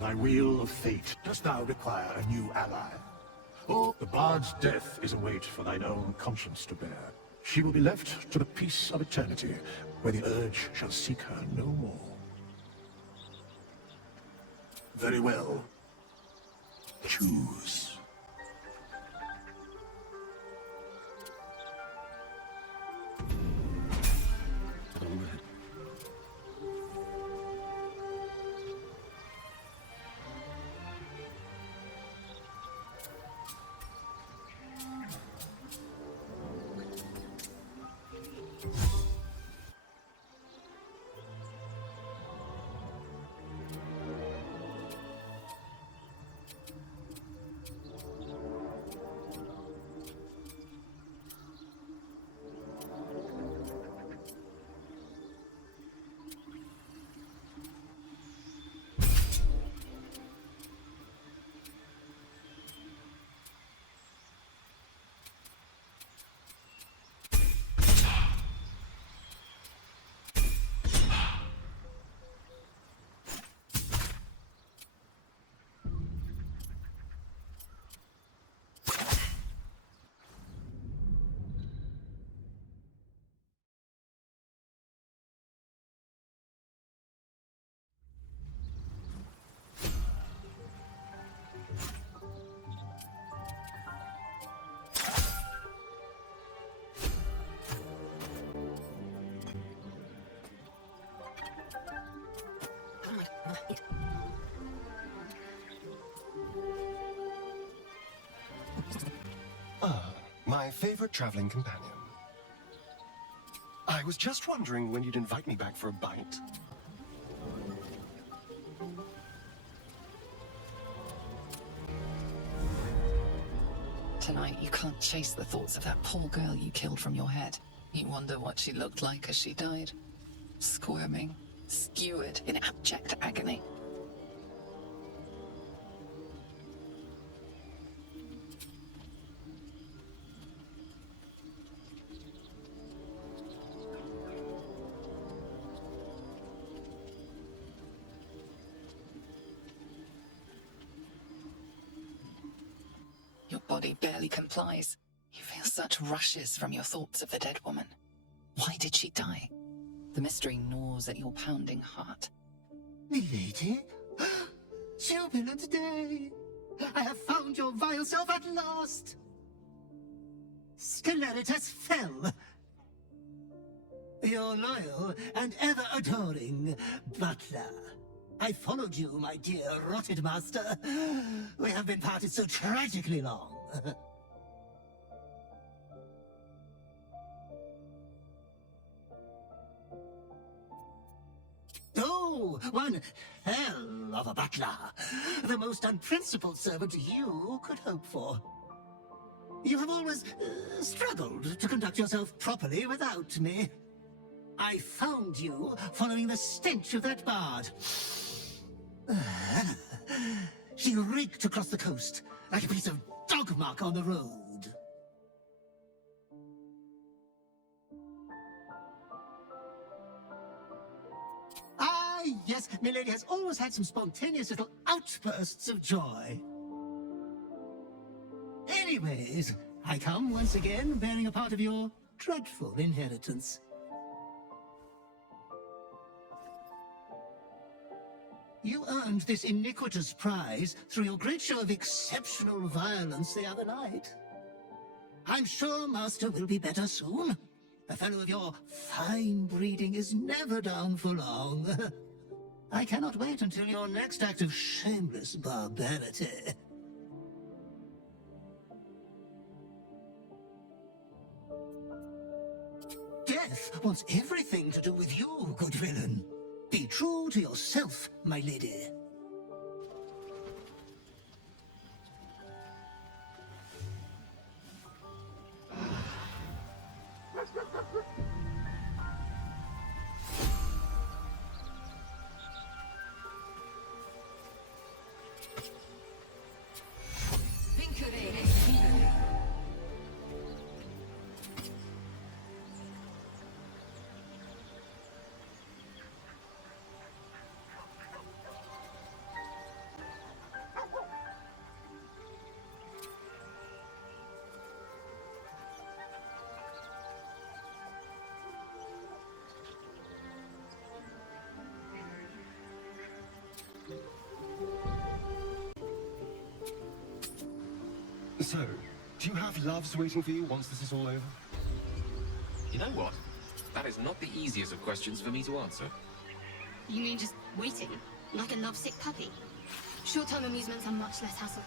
Thy wheel of fate, dost thou require a new ally? Or the bard's death is a weight for thine own conscience to bear. She will be left to the peace of eternity, where the urge shall seek her no more. Very well. Choose. My favorite traveling companion. I was just wondering when you'd invite me back for a bite. Tonight, you can't chase the thoughts of that poor girl you killed from your head. You wonder what she looked like as she died. Squirming, skewered in abject agony. Your body barely complies. You feel such rushes from your thoughts of the dead woman. Why did she die? The mystery gnaws at your pounding heart. Milady? Jubilant day! I have found your vile self at last! Sceleritas Fel! Your loyal and ever-adoring Butler. I followed you, my dear rotted master. We have been parted so tragically long. Oh, one hell of a butler. The most unprincipled servant you could hope for. You have always struggled to conduct yourself properly without me. I found you following the stench of that bard. She reeked across the coast like a piece of dog mark on the road. Ah, yes, milady has always had some spontaneous little outbursts of joy. Anyways, I come once again bearing a part of your dreadful inheritance. You earned this iniquitous prize through your great show of exceptional violence the other night. I'm sure Master will be better soon. A fellow of your fine breeding is never down for long. I cannot wait until your next act of shameless barbarity. Death wants everything to do with you, good villain. to yourself, my lady. So, do you have loves waiting for you once this is all over? You know what? That is not the easiest of questions for me to answer. You mean just waiting? Like a lovesick puppy? Short-term amusements are much less hassle.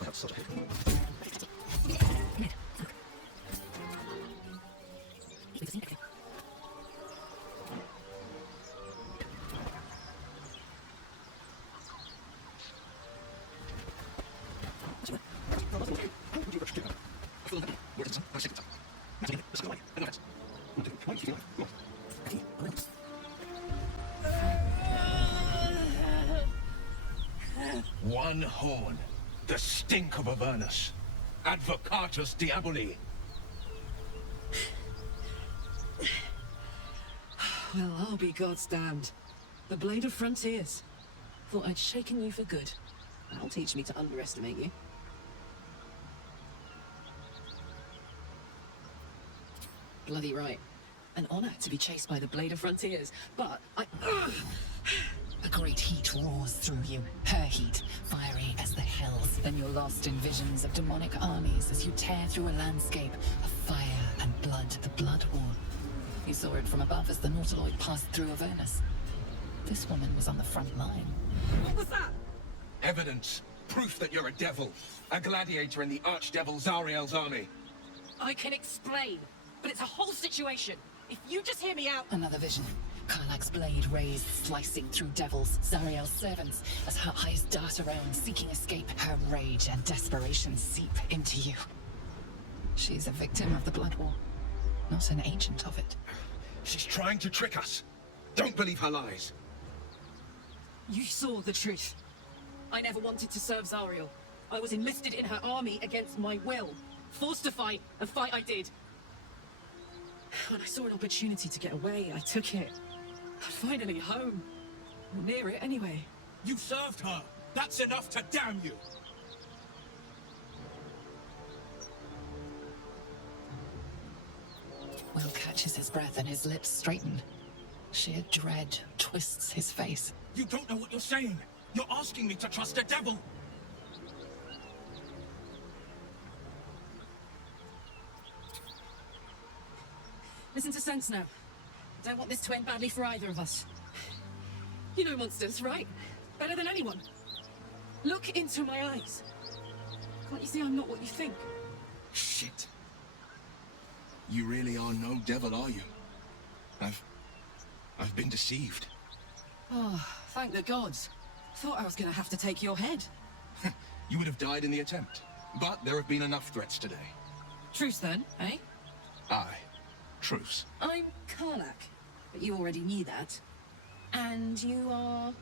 That's sort of it. One horn, the stink of Avernus. Advocatus Diaboli. Well, I'll be God's damned. The Blade of Frontiers. Thought I'd shaken you for good. That'll teach me to underestimate you. Bloody right. An honor to be chased by the Blade of Frontiers, but I... A great heat roars through you, her heat, fiery as the hells. Then you're lost in visions of demonic armies as you tear through a landscape of fire and blood, the Blood War. You saw it from above as the Nautiloid passed through Avernus. This woman was on the front line. What was that? Evidence. Proof that you're a devil. A gladiator in the archdevil Zariel's army. I can explain, but it's a whole situation. If you just hear me out... Another vision. Karlach's blade raised, slicing through devils, Zariel's servants, as her eyes dart around, seeking escape. Her rage and desperation seep into you. She's a victim of the Blood War, not an agent of it. She's trying to trick us. Don't believe her lies. You saw the truth. I never wanted to serve Zariel. I was enlisted in her army against my will. Forced to fight, and fight I did. When I saw an opportunity to get away, I took it. I'm finally home. Or near it, anyway. You served her. That's enough to damn you. Wyll catches his breath and his lips straighten. Sheer dread twists his face. You don't know what you're saying. You're asking me to trust a devil. Listen to sense now. Don't want this to end badly for either of us. You know monsters, right? Better than anyone. Look into my eyes. Can't you see I'm not what you think? Shit. You really are no devil, are you? I've been deceived. Oh, thank the gods. Thought I was gonna have to take your head. You would have died in the attempt. But there have been enough threats today. Truce then, eh? Aye. Truce. I'm Karlach, but you already knew that. And you are...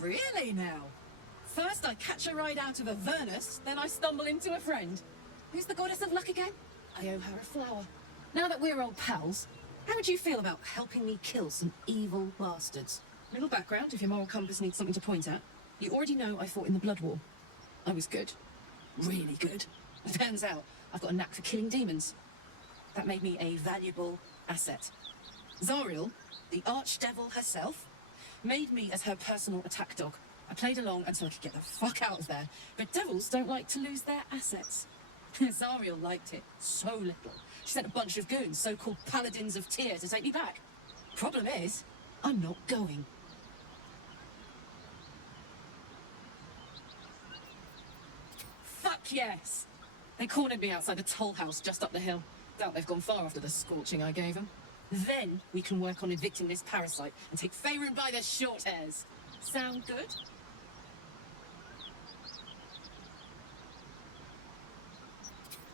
Really now? First I catch a ride out of Avernus, then I stumble into a friend. Who's the goddess of luck again? I owe her a flower. Now that we're old pals, how would you feel about helping me kill some evil bastards? Little background if your moral compass needs something to point at. You already know I fought in the Blood War. I was good. Really good. Turns out I've got a knack for killing demons. That made me a valuable asset. Zariel, the archdevil herself, made me as her personal attack dog. I played along until I could get the fuck out of there. But devils don't like to lose their assets. Zariel liked it so little. She sent a bunch of goons, so-called Paladins of Tyr, to take me back. Problem is, I'm not going. Fuck yes! They cornered me outside the tollhouse just up the hill. Doubt they've gone far after the scorching I gave them. Then we can work on evicting this parasite and take Faerun by the short hairs. Sound good?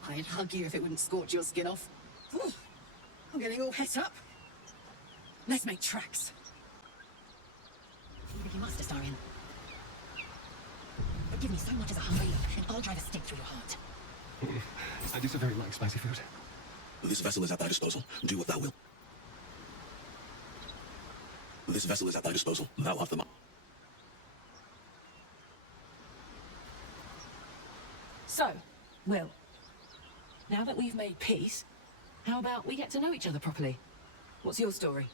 I'd hug you if it wouldn't scorch your skin off. Whew. I'm getting all het up. Let's make tracks. You must, Zariel. But give me so much as a hungry look, and I'll drive a stake through your heart. I do so very like spicy food. This vessel is at thy disposal. Do what thou wilt. This vessel is at thy disposal. Thou art the man. So, Wyll, now that we've made peace, how about we get to know each other properly? What's your story?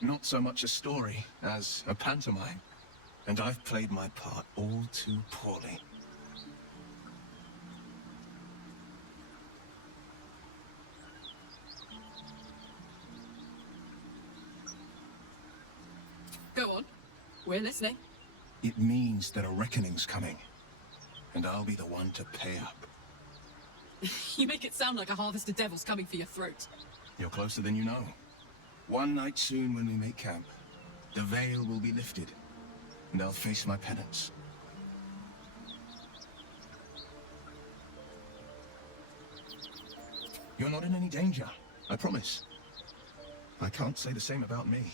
Not so much a story as a pantomime. And I've played my part all too poorly. Go on. We're listening. It means that a reckoning's coming. And I'll be the one to pay up. You make it sound like a harvest of devils coming for your throat. You're closer than you know. One night soon when we make camp, the veil will be lifted, and I'll face my penance. You're not in any danger, I promise. I can't say the same about me.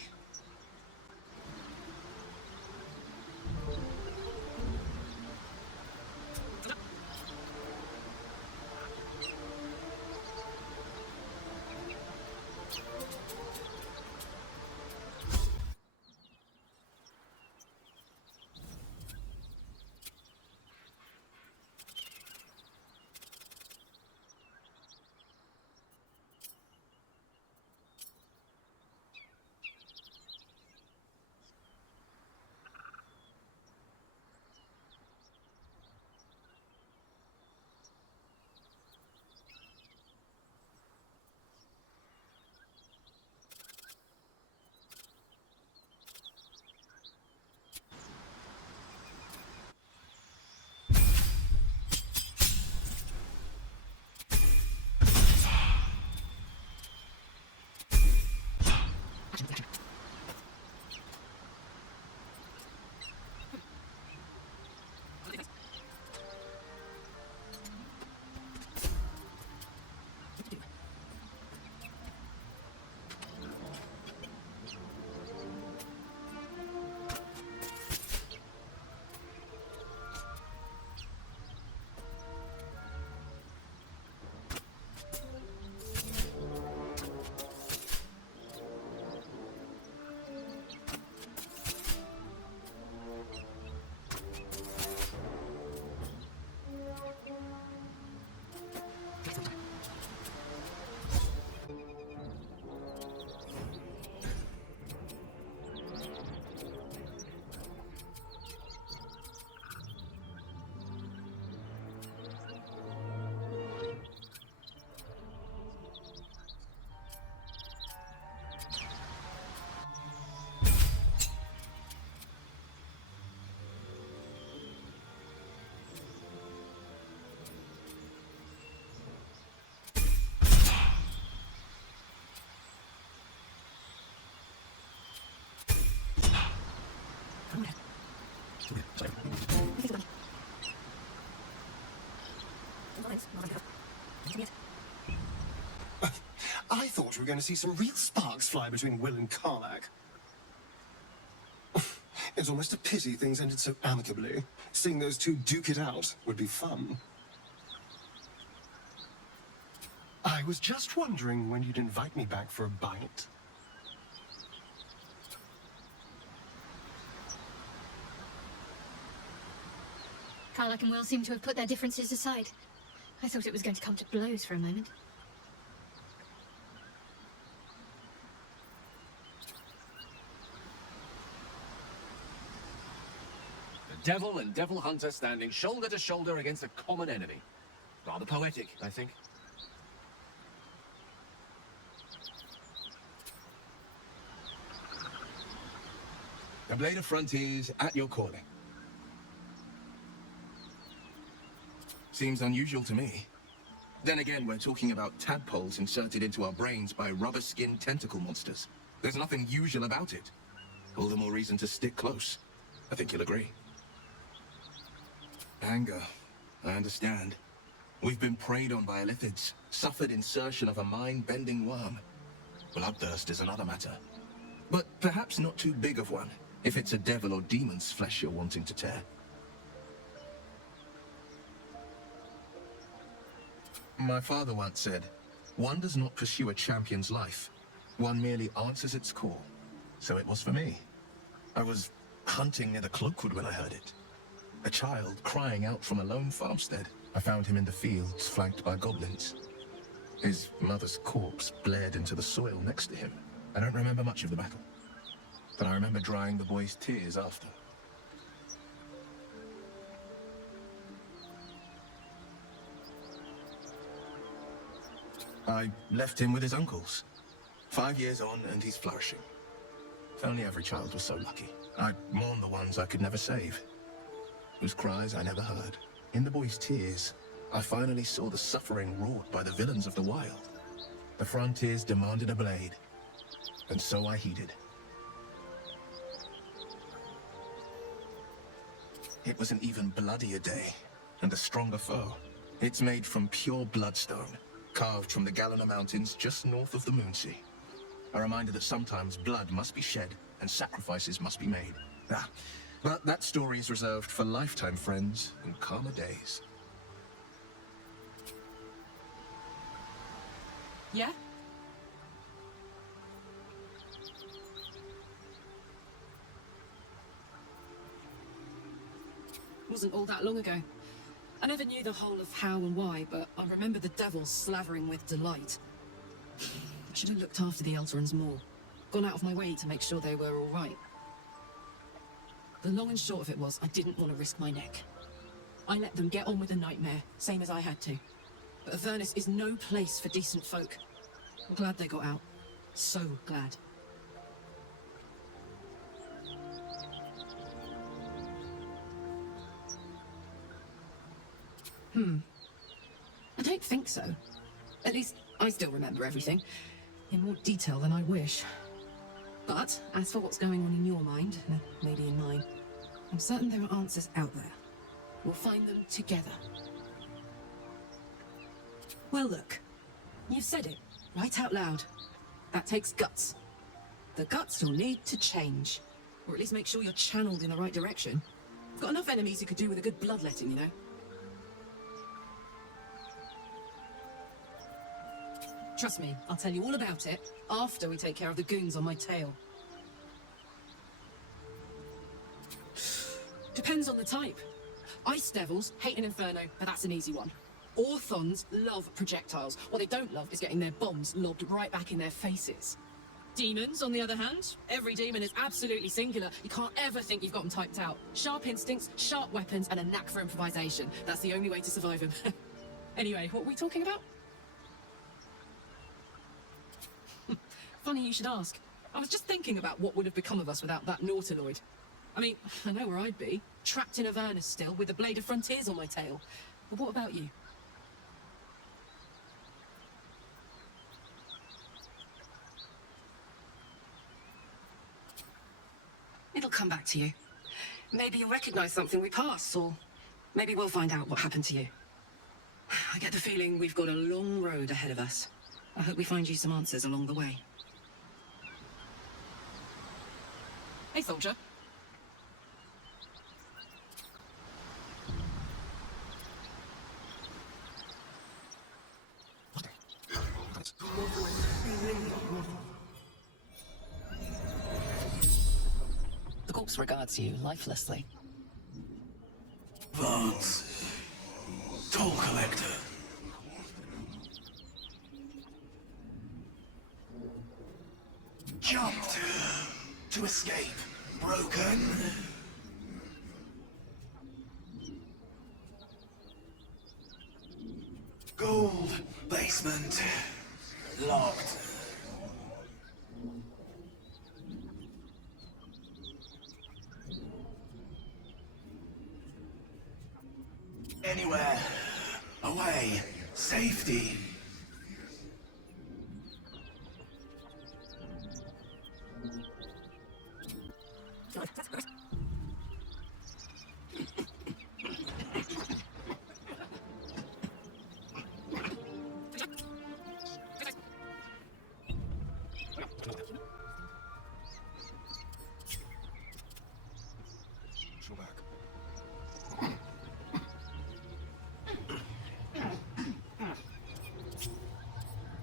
I thought we were going to see some real sparks fly between Wyll and Karlach. It's almost a pity things ended so amicably. Seeing those two duke it out would be fun. I was just wondering when you'd invite me back for a bite. Karlach and Wyll seem to have put their differences aside. I thought it was going to come to blows for a moment. The devil and devil hunter standing shoulder to shoulder against a common enemy. Rather poetic, I think. The Blade of Frontiers at your calling. Seems unusual to me. Then again, we're talking about tadpoles inserted into our brains by rubber-skinned tentacle monsters. There's nothing usual about it. All the more reason to stick close. I think you'll agree. Anger. I understand. We've been preyed on by illithids, suffered insertion of a mind-bending worm. Bloodthirst is another matter. But perhaps not too big of one, if it's a devil or demon's flesh you're wanting to tear. My father once said, one does not pursue a champion's life. One merely answers its call. So it was for me. I was hunting near the Cloakwood when I heard it. A child crying out from a lone farmstead. I found him in the fields, flanked by goblins. His mother's corpse blared into the soil next to him. I don't remember much of the battle, but I remember drying the boy's tears after. I left him with his uncles. 5 years on, and he's flourishing. If only every child was so lucky. I mourn the ones I could never save, whose cries I never heard. In the boy's tears, I finally saw the suffering wrought by the villains of the wild. The frontiers demanded a blade, and so I heeded. It was an even bloodier day, and a stronger foe. It's made from pure bloodstone, carved from the Galena Mountains just north of the Moonsea. A reminder that sometimes blood must be shed, and sacrifices must be made. But that story is reserved for lifetime friends and calmer days. Yeah? Wasn't all that long ago. I never knew the whole of how and why, but I remember the devils slavering with delight. I should have looked after the Elterans more. Gone out of my way to make sure they were all right. The long and short of it was, I didn't want to risk my neck. I let them get on with the nightmare, same as I had to. But Avernus is no place for decent folk. I'm glad they got out. So glad. I don't think so. At least, I still remember everything. In more detail than I wish. But, as for what's going on in your mind, maybe in mine, I'm certain there are answers out there. We'll find them together. Well, look. You've said it, right out loud. That takes guts. The guts you'll need to change. Or at least make sure you're channeled in the right direction. I've got enough enemies who could do with a good bloodletting, you know? Trust me, I'll tell you all about it after we take care of the goons on my tail. Depends on the type. Ice devils hate an inferno, but that's an easy one. Orthons love projectiles. What they don't love is getting their bombs lobbed right back in their faces. Demons, on the other hand, every demon is absolutely singular. You can't ever think you've got them typed out. Sharp instincts, sharp weapons, and a knack for improvisation. That's the only way to survive them. Anyway, what were we talking about? Funny you should ask. I was just thinking about what would have become of us without that Nautiloid. I mean, I know where I'd be. Trapped in Avernus still, with the BladeOfFrontiers on my tail. But what about you? It'll come back to you. Maybe you'll recognize something we passed, or maybe we'll find out what happened to you. I get the feeling we've got a long road ahead of us. I hope we find you some answers along the way. Hey, soldier. The corpse regards you lifelessly. Vance. Toll collector. Jumped to escape. Broken. Gold basement. Locked. Anywhere. Away. Safe. safety.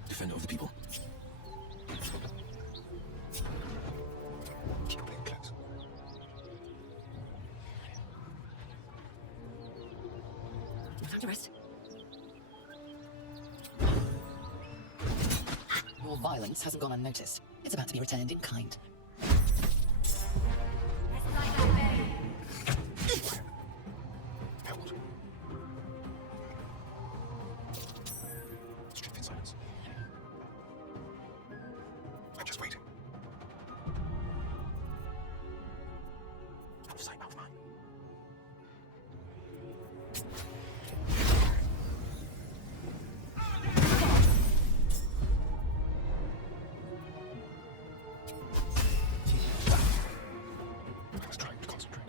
Defender of the people. Keep your blade close. Time to rest. Your violence hasn't gone unnoticed. It's about to be returned in kind. Held. Stupid silence. I'm just waiting. Out of sight, out of mind. I was trying to concentrate.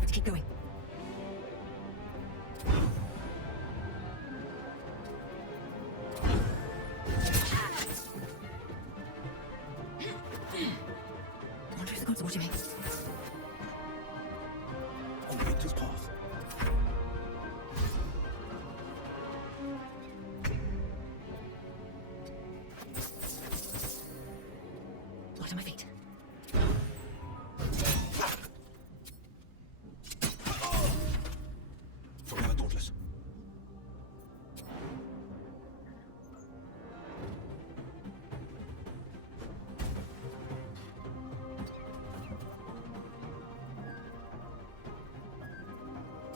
Let's keep going. I wonder if the gods are watching me. On the victor's path. Light on my feet. Forever dauntless.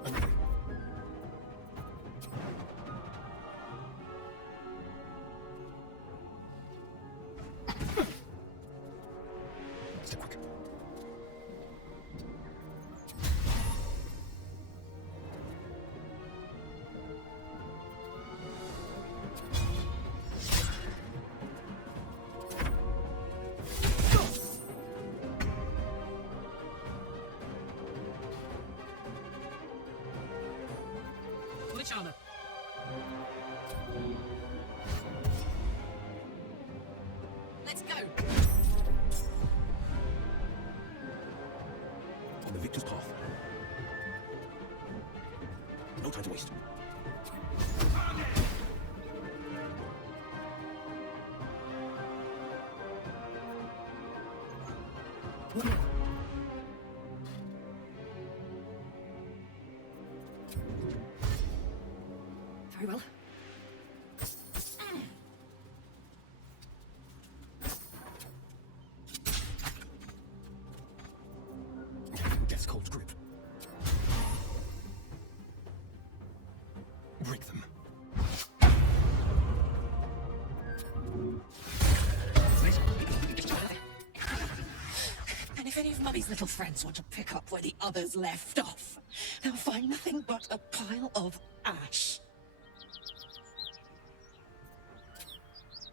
I'm ready. Step quick. Which armor? Let's go. On the victor's path. No time to waste. Very well. Death's cold grip. Break them. And if any of Mummy's little friends want to pick up where the others left off, they'll find nothing but a pile of ash.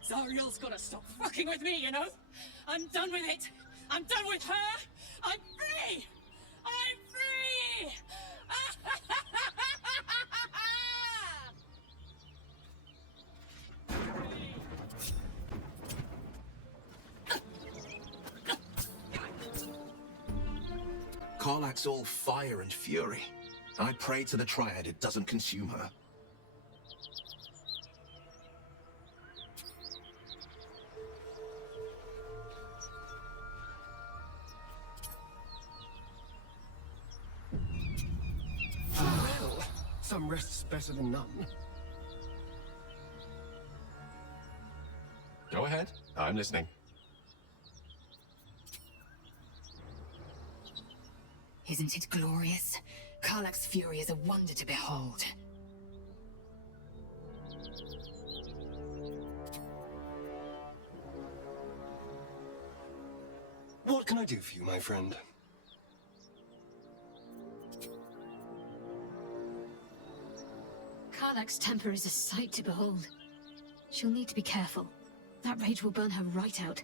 Zariel's gotta stop fucking with me, you know? I'm done with it. I'm done with her. I'm free. I'm free. Karlach's all fire and fury. I pray to the Triad it doesn't consume her. Well, some rest's better than none. Go ahead. I'm listening. Isn't it glorious? Karlach's fury is a wonder to behold. What can I do for you, my friend? Karlach's temper is a sight to behold. She'll need to be careful. That rage will burn her right out.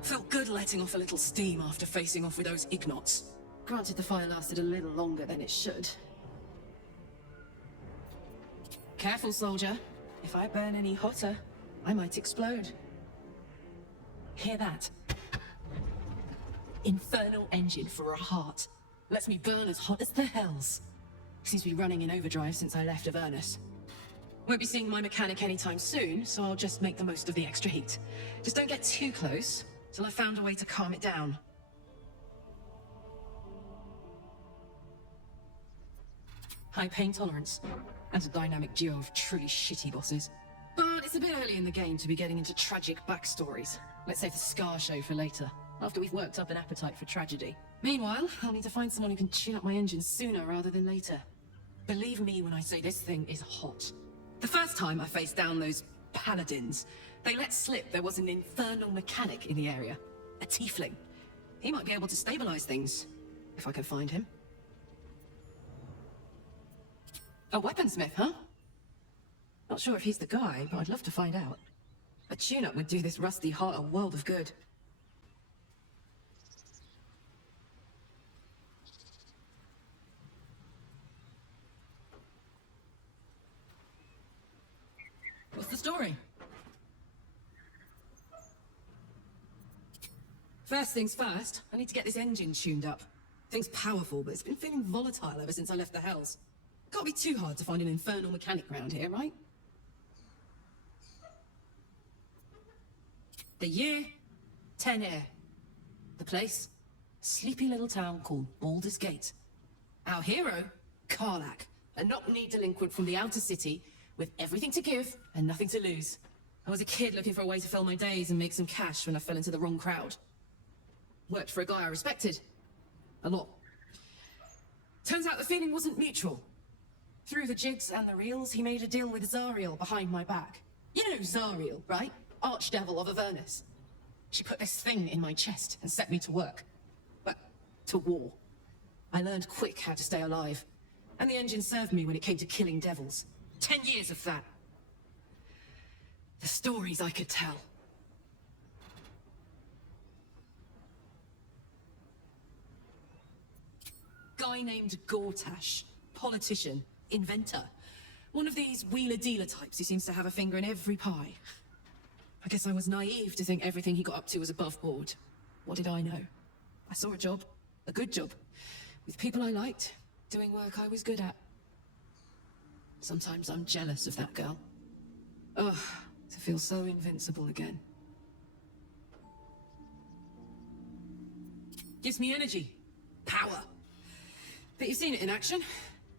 Felt good letting off a little steam after facing off with those ignots. Granted, the fire lasted a little longer than it should. Careful, soldier. If I burn any hotter, I might explode. Hear that? Infernal engine for a heart. Lets me burn as hot as the hells. Seems to be running in overdrive since I left Avernus. Won't be seeing my mechanic anytime soon, so I'll just make the most of the extra heat. Just don't get too close, till I've found a way to calm it down. High pain tolerance, and a dynamic duo of truly shitty bosses. But it's a bit early in the game to be getting into tragic backstories. Let's save the scar show for later, after we've worked up an appetite for tragedy. Meanwhile, I'll need to find someone who can tune up my engine sooner rather than later. Believe me when I say this thing is hot. The first time I faced down those Paladins, they let slip there was an infernal mechanic in the area. A tiefling. He might be able to stabilize things, if I can find him. A weaponsmith, huh? Not sure if he's the guy, but I'd love to find out. A tune-up would do this rusty heart a world of good. What's the story? First things first, I need to get this engine tuned up. Thing's powerful, but it's been feeling volatile ever since I left the Hells. Can't be too hard to find an infernal mechanic around here, right? The year, 10 air. The place, sleepy little town called Baldur's Gate. Our hero, Karlach, a knock-knee delinquent from the outer city, with everything to give and nothing to lose. I was a kid looking for a way to fill my days and make some cash when I fell into the wrong crowd. Worked for a guy I respected. A lot. Turns out the feeling wasn't mutual. Through the jigs and the reels, he made a deal with Zariel behind my back. You know Zariel, right? Archdevil of Avernus. She put this thing in my chest and set me to work. But to war. I learned quick how to stay alive. And the engine served me when it came to killing devils. 10 years of that. The stories I could tell. Guy named Gortash. Politician. Inventor. One of these wheeler-dealer types who seems to have a finger in every pie. I guess I was naive to think everything he got up to was above board. What did I know? I saw a job. A good job. With people I liked. Doing work I was good at. Sometimes I'm jealous of that girl. Ugh, to feel so invincible again. Gives me energy. Power. But you've seen it in action.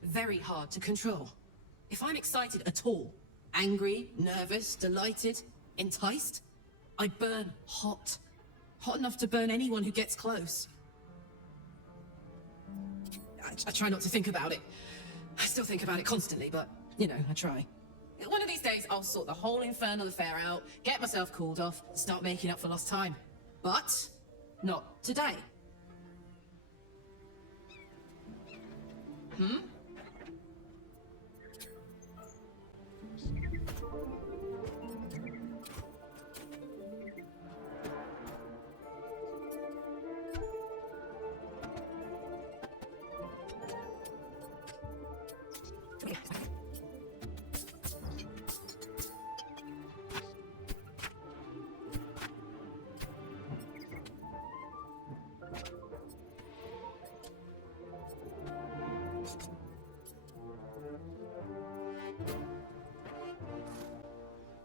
Very hard to control. If I'm excited at all, angry, nervous, delighted, enticed, I burn hot. Hot enough to burn anyone who gets close. I try not to think about it. I still think about it constantly, but, you know, I try. One of these days, I'll sort the whole infernal affair out, get myself cooled off, start making up for lost time. But, not today. Hmm?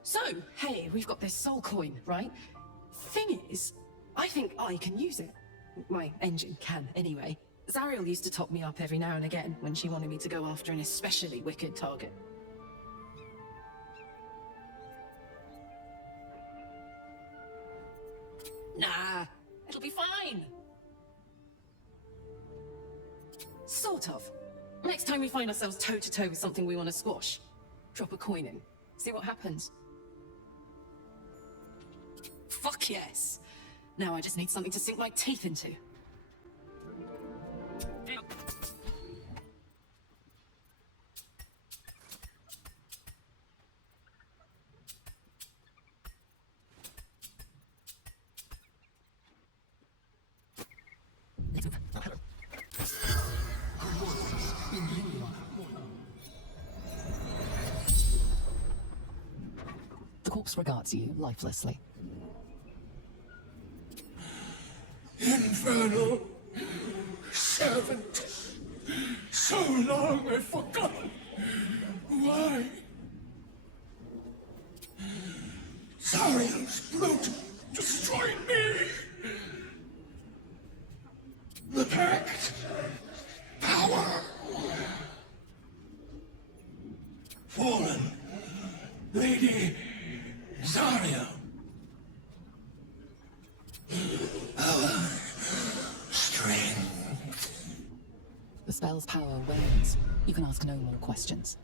So, hey, we've got this soul coin, right? Thing is, I think I can use it. My engine can, anyway. Zariel used to top me up every now and again when she wanted me to go after an especially wicked target. Nah, it'll be fine. Sort of. Next time we find ourselves toe-to-toe with something we want to squash, drop a coin in. See what happens. Fuck yes! Now I just need something to sink my teeth into. The corpse regards you lifelessly. Infernal servant. So long I've forgotten why. Zariel's brute destroyed me. The pact. Power. Fallen. Lady Zariel. Our strength. The spell's power wanes. You can ask no more questions.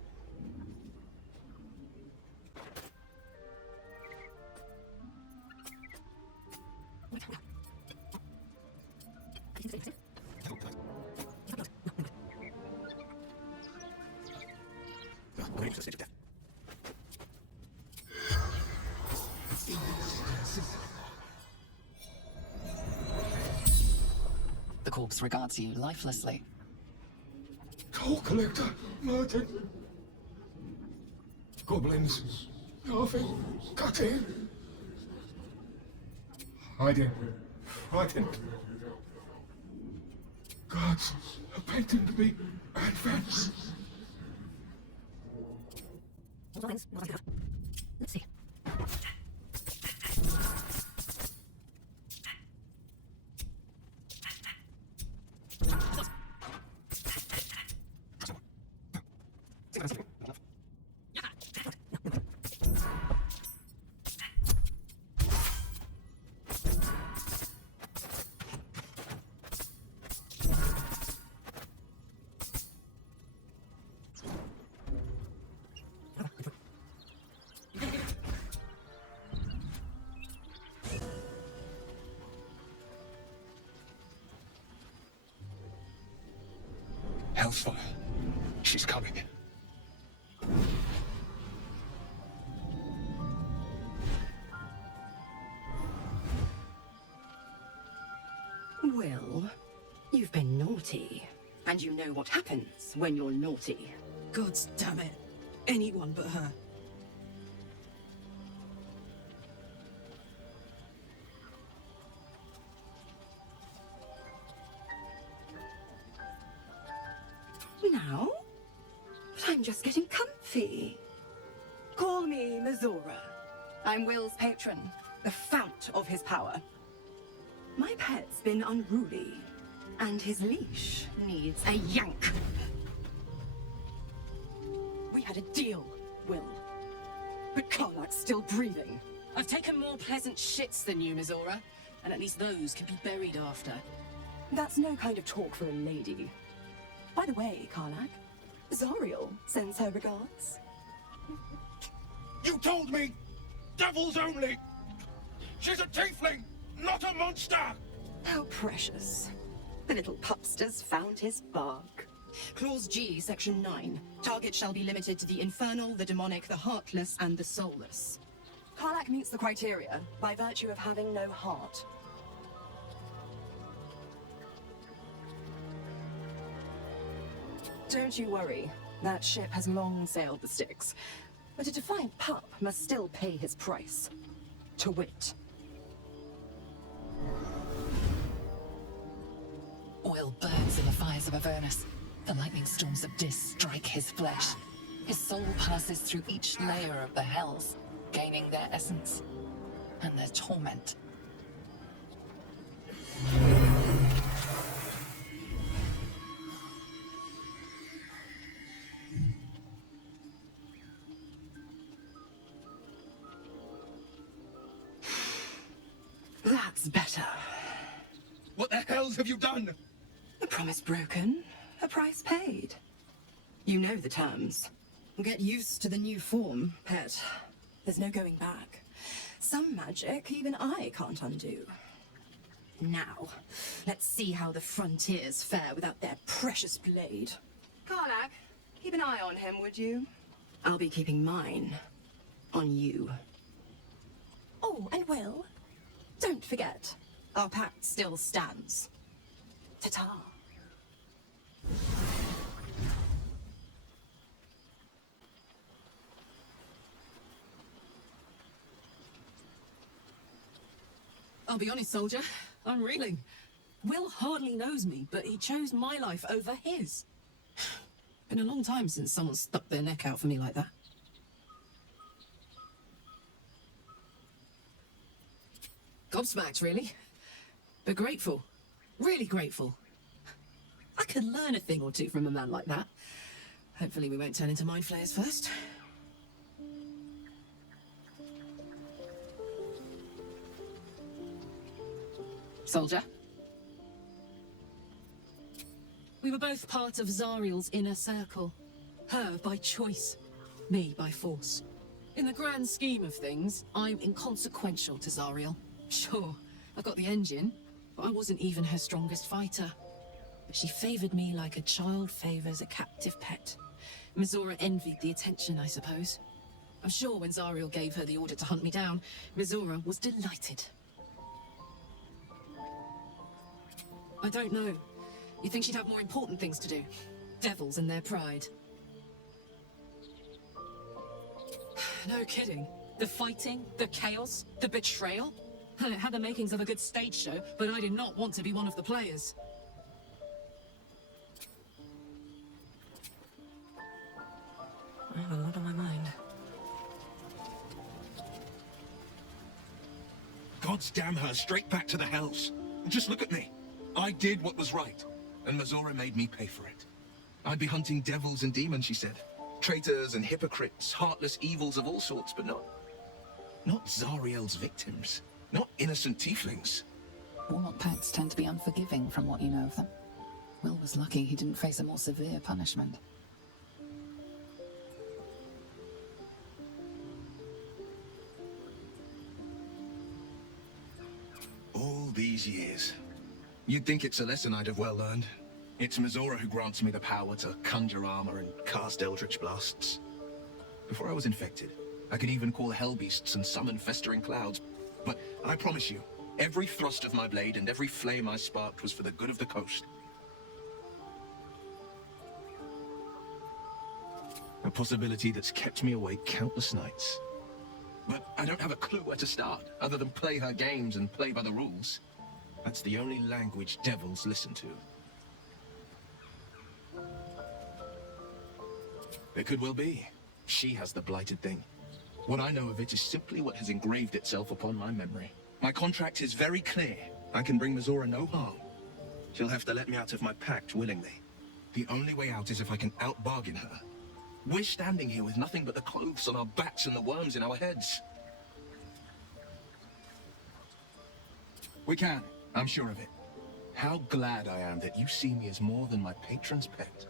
The corpse regards you lifelessly. Toll collector, murdered. Goblins, laughing, cutting. Hiding, frightened. Guards painting to be advance. Let's see. Hellfire. She's coming. Wyll, you've been naughty. And you know what happens when you're naughty. God damn it. Anyone but her. Now? But I'm just getting comfy. Call me Mizora. I'm Wyll's patron, the fount of his power. My pet's been unruly, and his leash needs a yank. We had a deal, Wyll. But Karlach's still breathing. I've taken more pleasant shits than you, Mizora, and at least those can be buried after. That's no kind of talk for a lady. By the way, Karlach, Zariel sends her regards. You told me! Devils only! She's a tiefling, not a monster! How precious. The little pupster's found his bark. Clause G, Section 9. Target shall be limited to the infernal, the demonic, the heartless, and the soulless. Karlach meets the criteria by virtue of having no heart. Don't you worry. That ship has long sailed the Styx. But a defiant pup must still pay his price. To wit. Wyll burns in the fires of Avernus. The lightning storms of Dis strike his flesh. His soul passes through each layer of the hells, gaining their essence and their torment. That's better. What the hells have you done? A promise broken, a price paid. You know the terms. Get used to the new form, pet. There's no going back. Some magic even I can't undo. Now, let's see how the frontiers fare without their precious blade. Karlach, keep an eye on him, would you? I'll be keeping mine on you. Oh, and Wyll, don't forget, our pact still stands. Ta-ta. I'll be honest, soldier. I'm reeling. Wyll hardly knows me, but he chose my life over his. Been a long time since someone stuck their neck out for me like that. Gobsmacked, really. But grateful. Really grateful. I could learn a thing or two from a man like that. Hopefully we won't turn into mind flayers first. Soldier. We were both part of Zariel's inner circle. Her by choice, me by force. In the grand scheme of things, I'm inconsequential to Zariel. Sure, I've got the engine, but I wasn't even her strongest fighter. But she favored me like a child favors a captive pet. Mizora envied the attention, I suppose. I'm sure when Zariel gave her the order to hunt me down, Mizora was delighted. I don't know. You think she'd have more important things to do? Devils and their pride. No kidding. The fighting, the chaos, the betrayal. It had the makings of a good stage show, but I did not want to be one of the players. I have a lot on my mind. God's damn her, straight back to the hells. Just look at me. I did what was right, and Mizora made me pay for it. I'd be hunting devils and demons, she said. Traitors and hypocrites, heartless evils of all sorts, but not Zariel's victims. Not innocent tieflings. Warlock pacts tend to be unforgiving from what you know of them. Wyll was lucky he didn't face a more severe punishment. All these years. You'd think it's a lesson I'd have well learned. It's Mizora who grants me the power to conjure armor and cast eldritch blasts. Before I was infected, I could even call hell beasts and summon festering clouds. But I promise you, every thrust of my blade and every flame I sparked was for the good of the coast. A possibility that's kept me awake countless nights. But I don't have a clue where to start, other than play her games and play by the rules. That's the only language devils listen to. It could well be. She has the blighted thing. What I know of it is simply what has engraved itself upon my memory. My contract is very clear. I can bring Mizora no harm. She'll have to let me out of my pact willingly. The only way out is if I can out-bargain her. We're standing here with nothing but the clothes on our backs and the worms in our heads. We can. I'm sure of it. How glad I am that you see me as more than my patron's pet.